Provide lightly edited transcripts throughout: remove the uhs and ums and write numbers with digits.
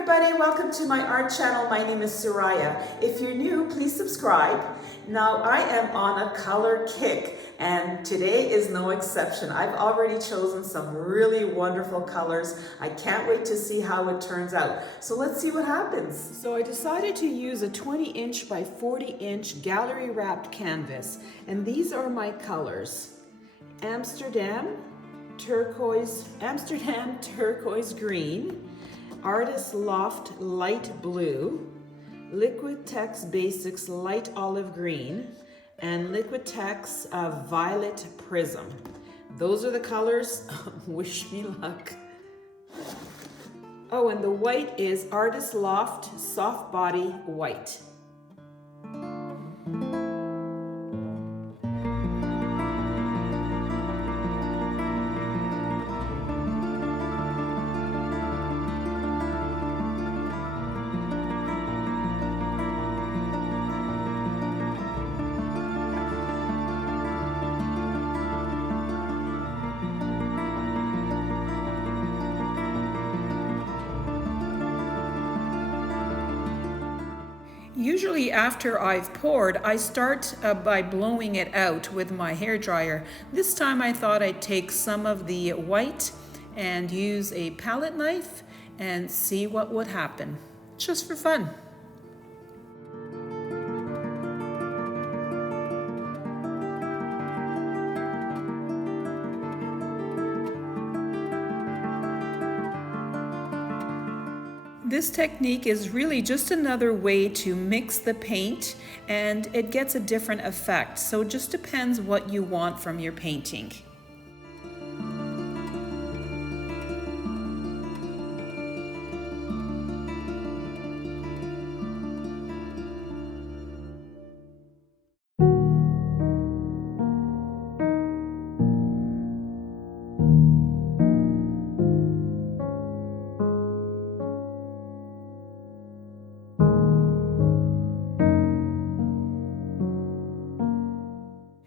everybody, welcome to my art channel. My name is Soraya. If you're new, please subscribe. Now I am on a color kick and today is no exception. I've already chosen some really wonderful colors. I can't wait to see how it turns out. So let's see what happens. So I decided to use a 20-inch by 40-inch gallery wrapped canvas, and these are my colors. Amsterdam turquoise green, Artist Loft light blue, Liquitex Basics light olive green, and Liquitex violet prism. Those are the colors. Wish me luck. Oh, and the white is Artist Loft soft body white. Usually after I've poured, I start by blowing it out with my hairdryer. This time I thought I'd take some of the white and use a palette knife and see what would happen, just for fun. This technique is really just another way to mix the paint, and it gets a different effect. So it just depends what you want from your painting.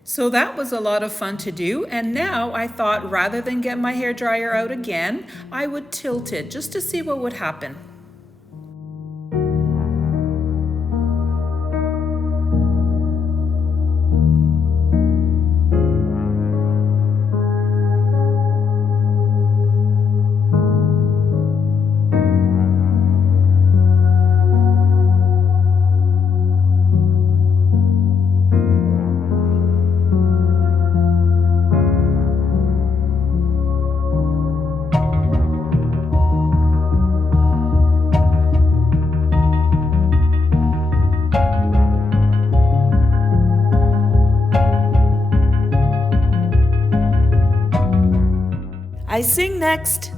So that was a lot of fun to do, and now I thought rather than get my hairdryer out again, I would tilt it just to see what would happen. I sing next.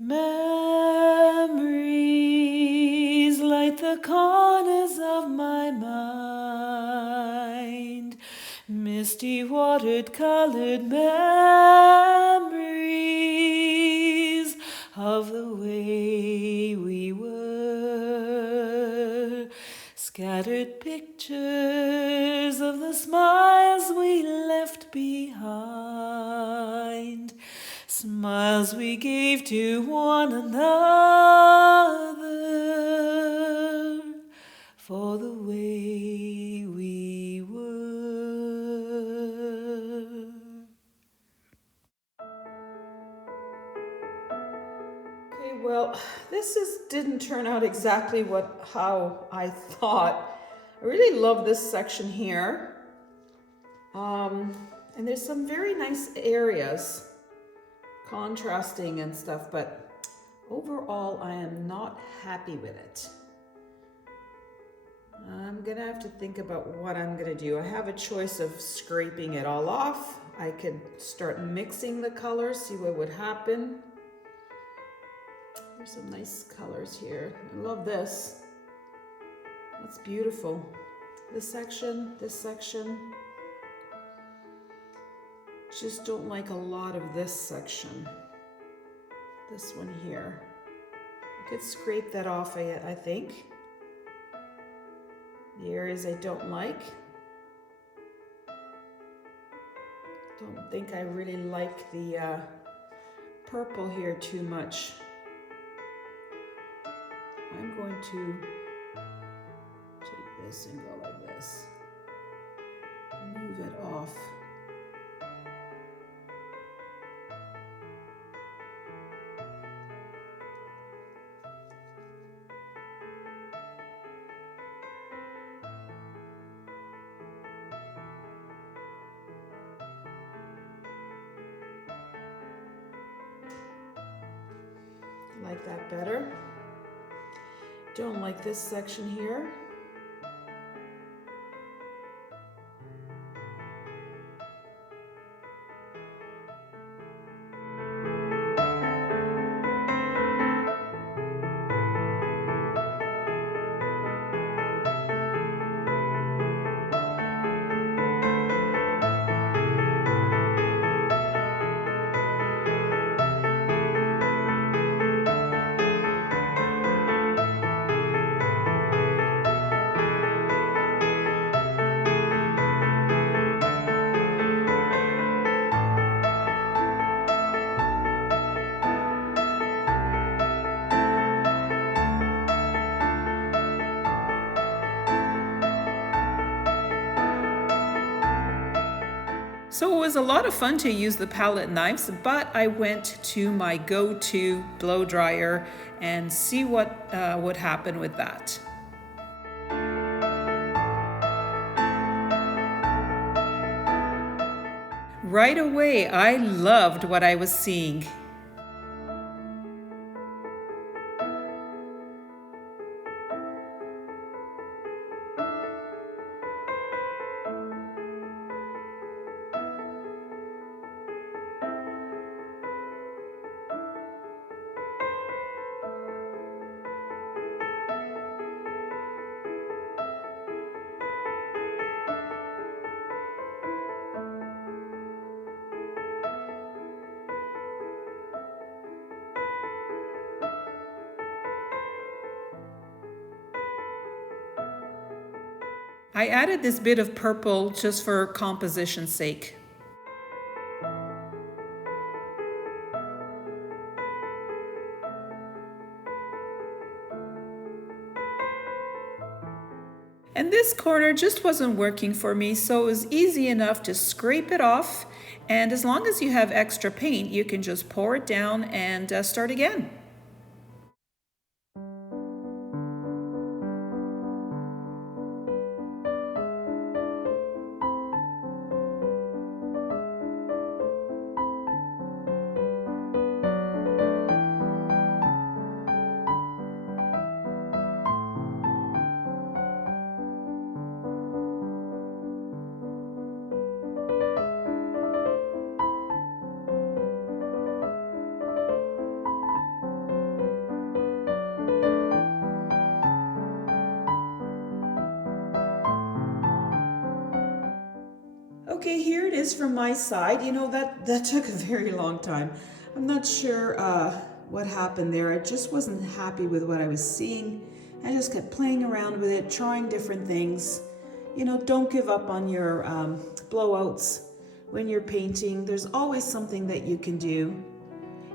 Memories light the corners of my mind, misty watered colored memories of the way we were, scattered pictures of the smiles we left behind, smiles we gave to one another for the way we were. Okay, well, this didn't turn out exactly how I thought. I really love this section here. And there's some very nice areas, contrasting and stuff, but overall I am not happy with it. I'm gonna have to think about what I'm gonna do. I have a choice of scraping it all off. I could start mixing the colors, see what would happen. There's some nice colors here. I love this. That's beautiful. This section. Just don't like a lot of this section. This one here. I could scrape that off, I think. The areas I don't like. Don't think I really like the purple here too much. I'm going to take this and go like this. Move it off. Like that better. Don't like this section here. So it was a lot of fun to use the palette knives, but I went to my go-to blow dryer and see what would happen with that. Right away, I loved what I was seeing. I added this bit of purple just for composition's sake. And this corner just wasn't working for me, so it was easy enough to scrape it off. And as long as you have extra paint, you can just pour it down and start again. Okay, here it is from my side. You know, that took a very long time. I'm not sure what happened there. I just wasn't happy with what I was seeing. I just kept playing around with it, trying different things. You know, don't give up on your blowouts when you're painting. There's always something that you can do.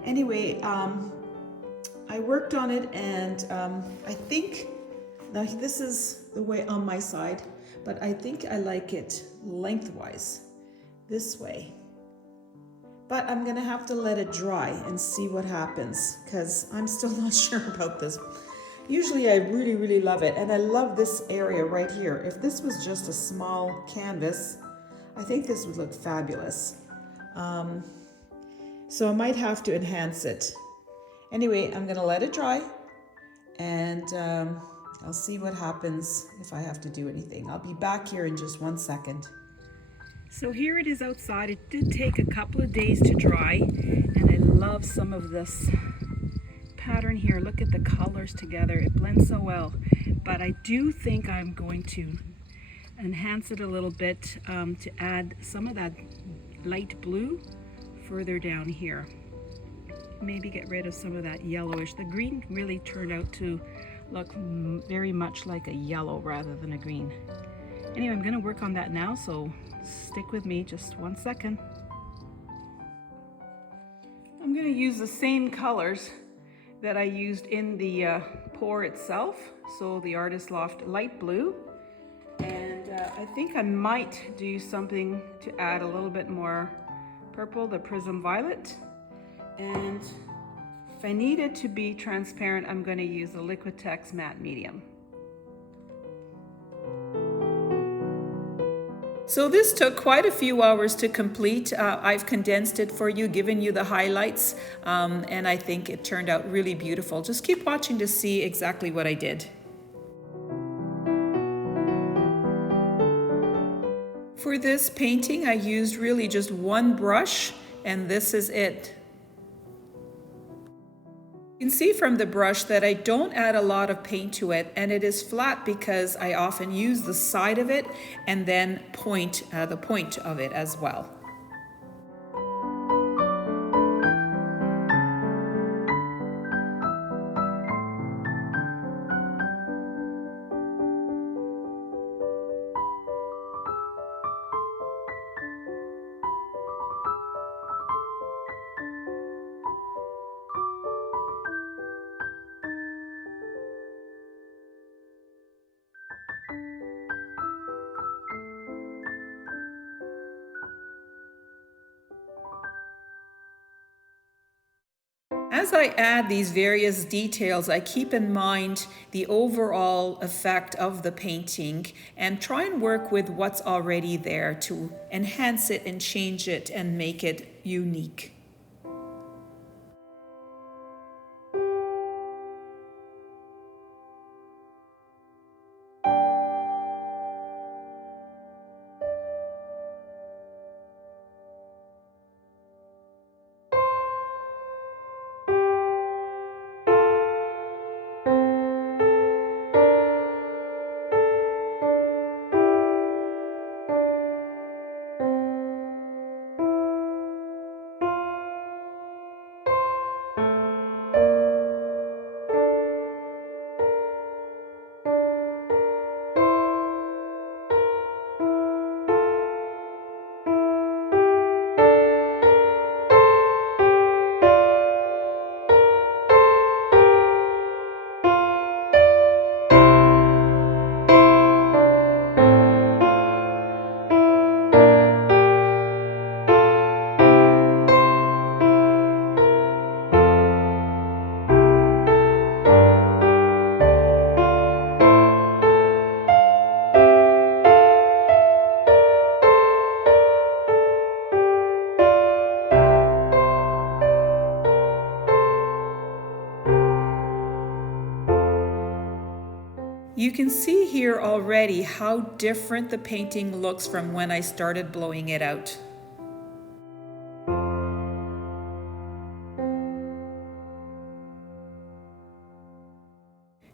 Anyway, I worked on it, and I think, now this is the way on my side, but I think I like it lengthwise, this way. But I'm gonna have to let it dry and see what happens, because I'm still not sure about this. Usually I really, really love it, and I love this area right here. If this was just a small canvas, I think this would look fabulous. So I might have to enhance it. Anyway, I'm gonna let it dry, and I'll see what happens if I have to do anything. I'll be back here in just 1 second. So here it is outside. It did take a couple of days to dry, and I love some of this pattern here. Look at the colors together. It blends so well. But I do think I'm going to enhance it a little bit to add some of that light blue further down here. Maybe get rid of some of that yellowish. The green really turned out to look very much like a yellow rather than a green. Anyway, I'm going to work on that now, so stick with me just 1 second. I'm going to use the same colors that I used in the pour itself. So the Artist Loft light blue. And I think I might do something to add a little bit more purple, the Prism Violet. And if I need it to be transparent, I'm going to use the Liquitex Matte Medium. So this took quite a few hours to complete. I've condensed it for you, given you the highlights, and I think it turned out really beautiful. Just keep watching to see exactly what I did. For this painting, I used really just one brush, and this is it. You can see from the brush that I don't add a lot of paint to it, and it is flat because I often use the side of it and then point the point of it as well. As I add these various details, I keep in mind the overall effect of the painting and try and work with what's already there to enhance it and change it and make it unique. You can see here already how different the painting looks from when I started blowing it out.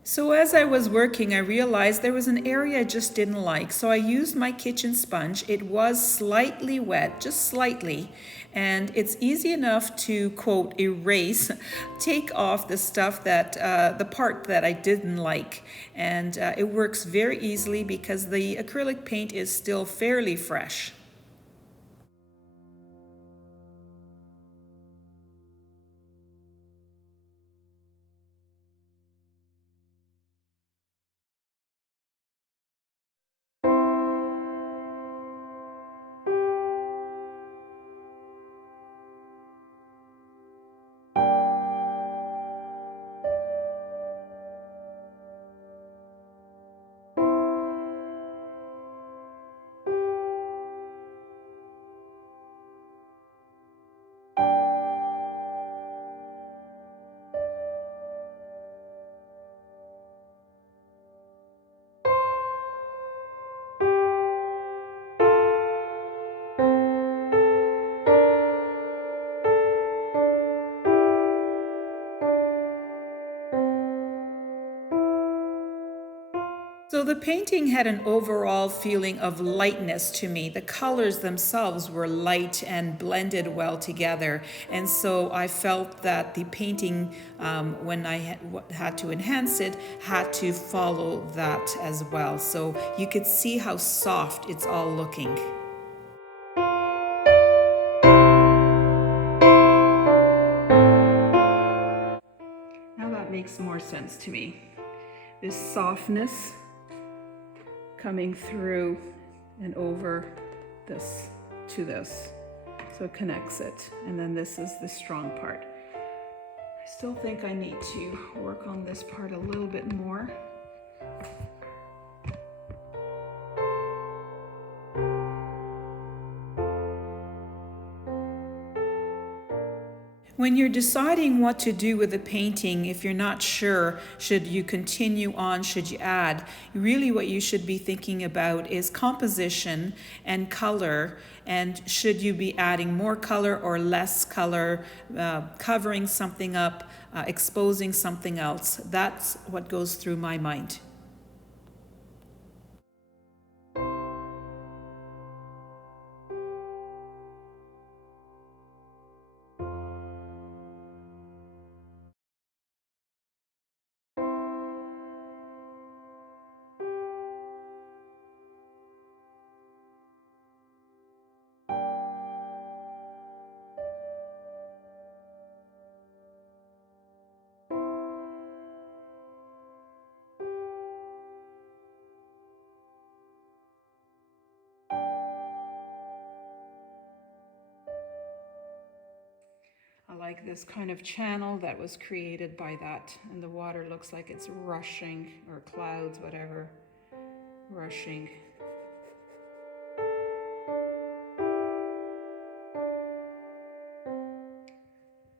So as I was working, I realized there was an area I just didn't like. So I used my kitchen sponge. It was slightly wet, just slightly. And it's easy enough to, quote, erase, take off the stuff that, the part that I didn't like. And it works very easily because the acrylic paint is still fairly fresh. So the painting had an overall feeling of lightness to me. The colors themselves were light and blended well together. And so I felt that the painting, when I had to enhance it, had to follow that as well. So you could see how soft it's all looking. Now makes more sense to me. This softness coming through and over this to this. So it connects it. And then this is the strong part. I still think I need to work on this part a little bit more. When you're deciding what to do with the painting, if you're not sure, should you continue on, should you add, really what you should be thinking about is composition and color, and should you be adding more color or less color, covering something up, exposing something else. That's what goes through my mind. I like this kind of channel that was created by that, and the water looks like it's rushing, or clouds, whatever, rushing.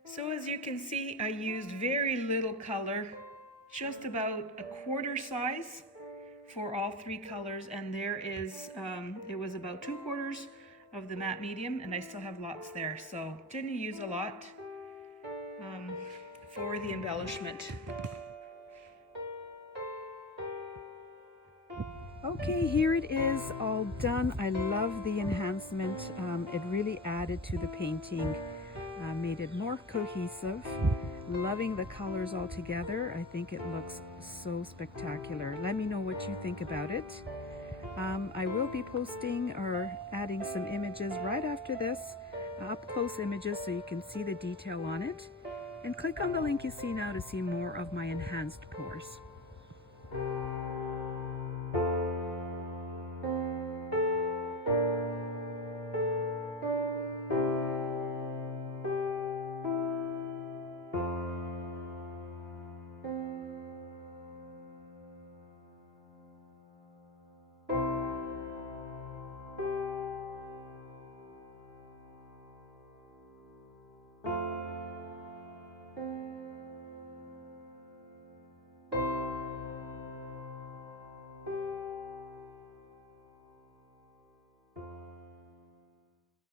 So as you can see, I used very little color, just about a quarter size for all three colors, and there is, it was about 2/4 of the matte medium, and I still have lots there, so didn't use a lot for the embellishment. Okay, here it is, all done. I love the enhancement. It really added to the painting, made it more cohesive. Loving the colors all together. I think it looks so spectacular. Let me know what you think about it. I will be posting or adding some images right after this, up close images, so you can see the detail on it. And click on the link you see now to see more of my enhanced pours.